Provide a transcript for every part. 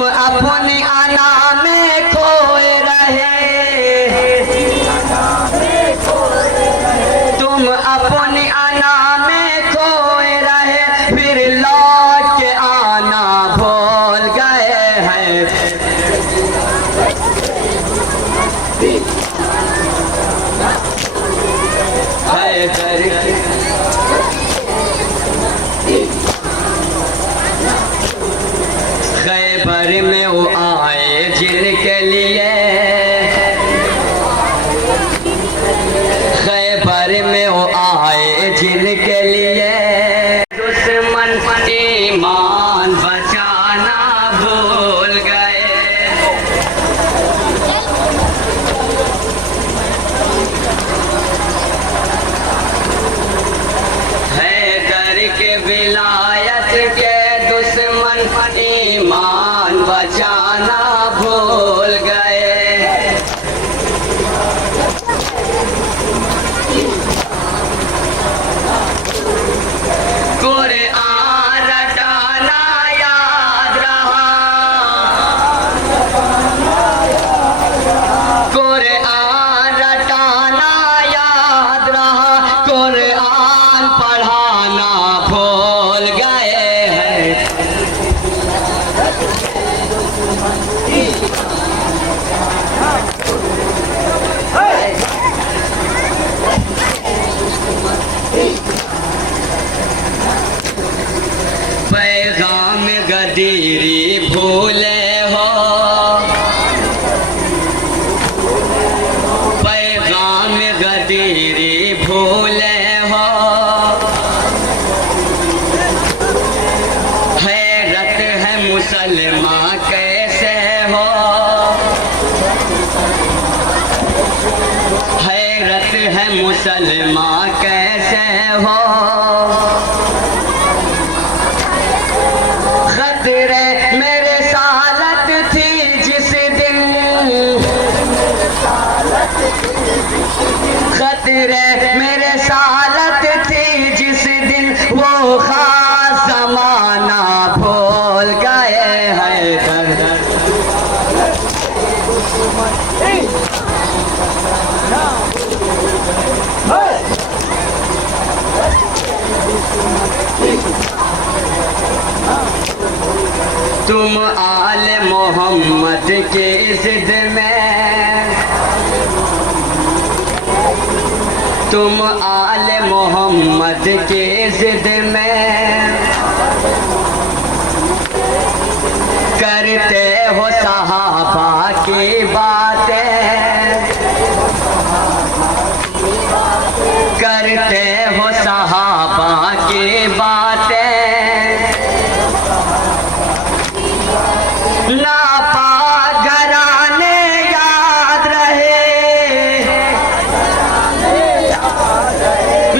तुम अपनी अना में खोए रहे, तुम अपनी अना में खोए रहे, फिर लौट के आना भूल गए हैं। खैबर में वो आए जिनके लिए, खैबर में वो आए जिनके लिए, दुश्मन ईमान बचाना भूल गए। हैदर के विलायत के दुश्मन ईमान बचाना भूल गए। कुरान रटाना याद रहा, कुरान रटाना याद रहा, कुरान पढ़ाना भूल गए हैं। पैगाम गदीरी भूले हो, पैगाम गदीरी भूले हो, हैरत है मुसलमान कैसे हो, हैरत है मुसलमान कैसे हो। खतरे मेरे सालत थी जिस दिन, खतरे मेरे सालत थी जिस दिन, वो खास जमाना भूल गए हैं। तुम आले मोहम्मद के जिद में, तुम आले मोहम्मद के जिद में, करते हो सहाबा की बातें, करते हो सहाबा की बातें, नापा घराने याद रहे,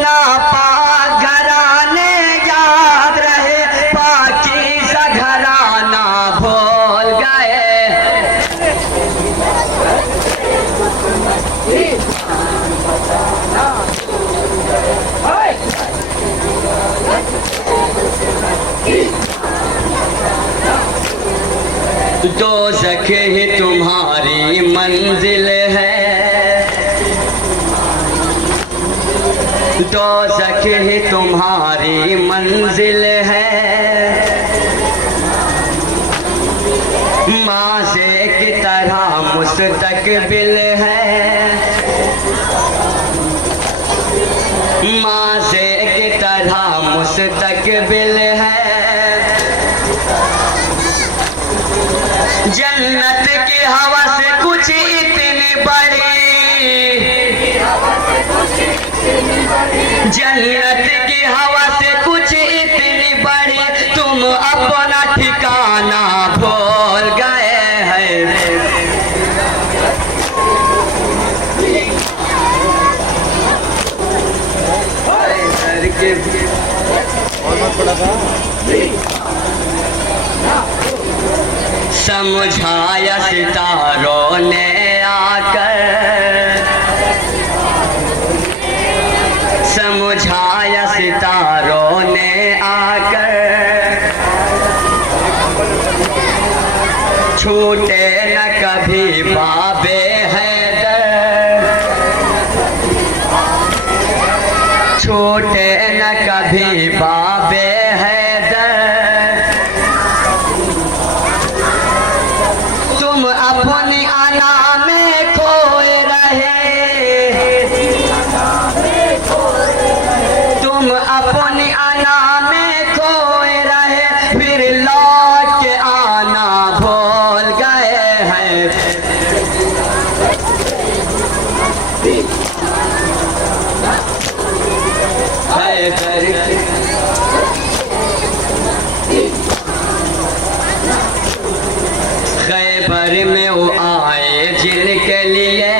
नापा घराने याद रहे, पाकीज़ा घराना भूल गए। दोज़ख ही तुम्हारी मंजिल है, दोज़ख ही तुम्हारी मंजिल है, माज़े की तरह मुस्तक़बिल है, माज़े की तरह मुस्तक़बिल है। जन्नत की हवा से कुछ इतनी बड़ी, जन्नत की हवा से कुछ इतनी बड़ी, तुम अपना ठिकाना भूल गए हैं। समझाया सितारों ने आकर, समझाया सितारों ने आकर, छूटे न कभी बाबे हैदर, छूटे न कभी बाबे हैदर। तुम अपनी अना में खोए रहे, तुम अपनी अना में खोए रहे, फिर लौट के आना भूल गए हैं। खैबर में वो आए जिनके लिए,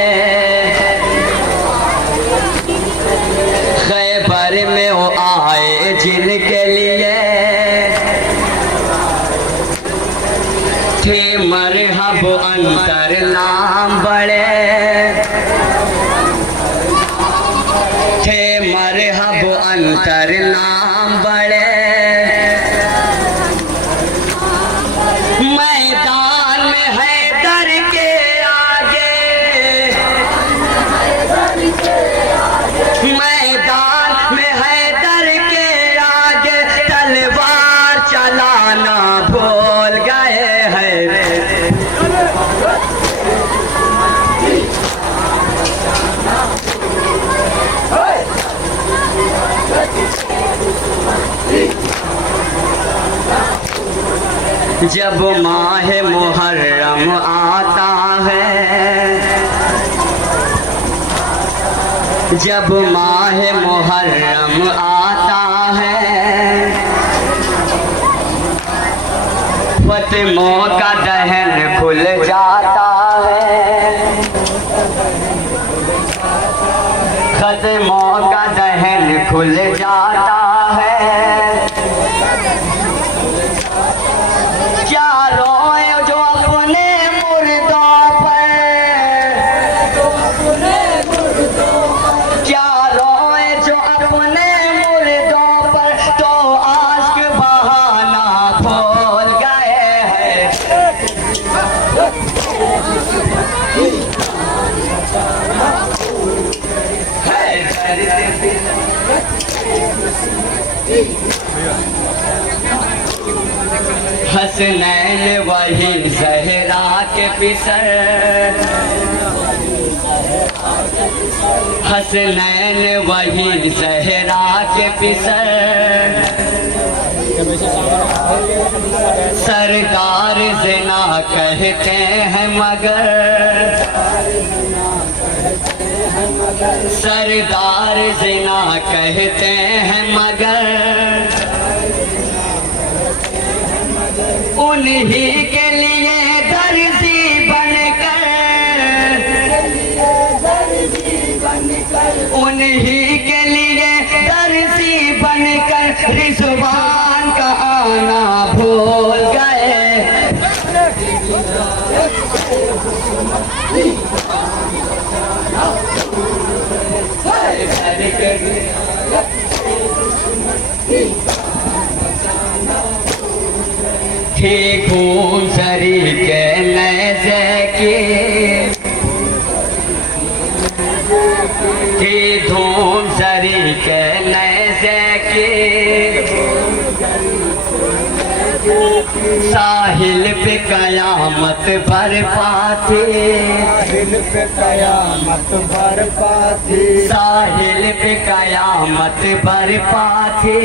खैबर में वो आए जिनके लिए थे मरहब अंतर नाम बड़े, थे मरहब अंतर नाम बड़े। मैदान में हैदर के आगे, मैदान में हैदर के आगे तलवार चलाना भूल गए हैं। जब माह मुहर्रम आता है, जब माह मुहर्रम आता है, फतिमों का दहन खुल जाता है, फतिमों का दहन खुल जाता है। क्या रोए जो अपने मुर्दों पर, क्या रोए जो अपने मुर्दों पर, तो आश्क बहाना भूल गए हैं। हसनैन वही ज़हरा के पिसर, हसनैन वही ज़हरा के पिसर। सरकार ज़िना कहते हैं मगर, सरदार ज़िना कहते हैं मगर, उन्हीं के लिए दर्जी बनकर, उन्हीं के लिए दर्जी बनकर रिज़वान का आना भूल गए। थी खून सरी के नैज़े की, थी धूम सरी के नैज़े की, साहिल पे कयामत बरपा थी, साहिल पे कयामत बरपा थी, साहिल पे कयामत बरपा थी,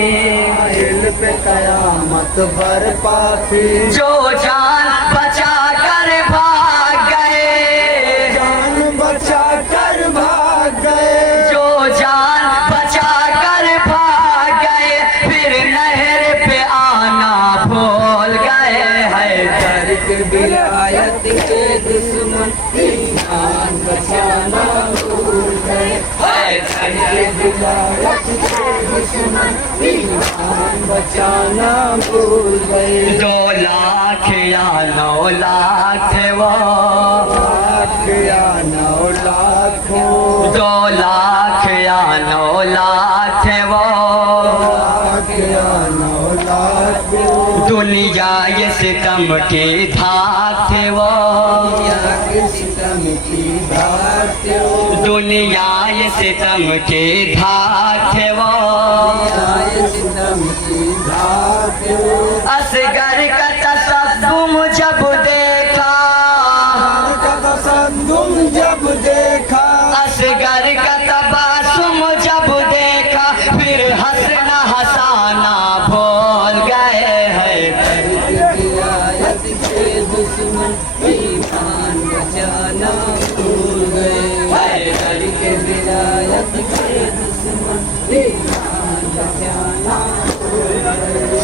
साहिल पे कयामत बरपा थी। जो जान बचा कर भाग गए, जान बचा कर भाग गए, जो जान बचा कर भाग गए, फिर नहर पे आना भूल गए हैं। विलायत के दुश्मन जान बचाना भूल गए, विलायत के दुश्मन जान बचाना भूल गए। 2 लाख या 9 लाख थे वो, 9 लाख, 2 लाख या 9 लाख थे वो, 9 लाख। दुनिया ये ये सितम की धाक थे वो, दुनिया ये सितम की धाक थे वो। असगर का तसद्दुम जब देखा, असगर का तबासुम जब देखा, फिर हंसना हंसाना भूल गए हैं।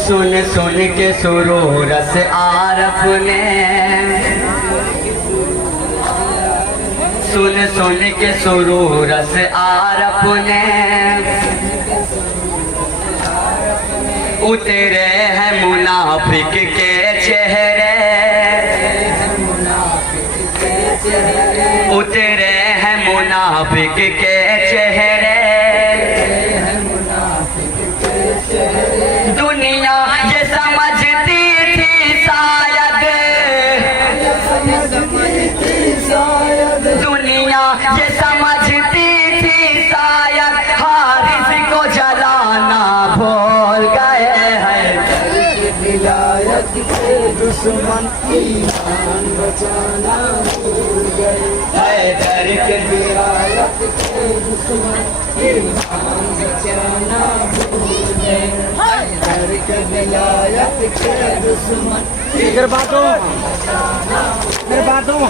सुन सुन के सुरूर से आरफ ने, सुन सुन के सुरूर से आरफ ने, उतरे हैं मुनाफिक के चेहरे, उतरे हैं मुनाफिक के चेहरे। दुनिया ये समझती थी शायद, दुनिया ये समझती थी शायद, हारिस को जलाना भूल गए हैं। दुश्मन ईमान बचाना भूल गए, हैदर के विलायत के दुश्मन ईमान बचाना भूल गए, हैदर के विलायत के दुश्मन। इधर बातों, इधर बातों।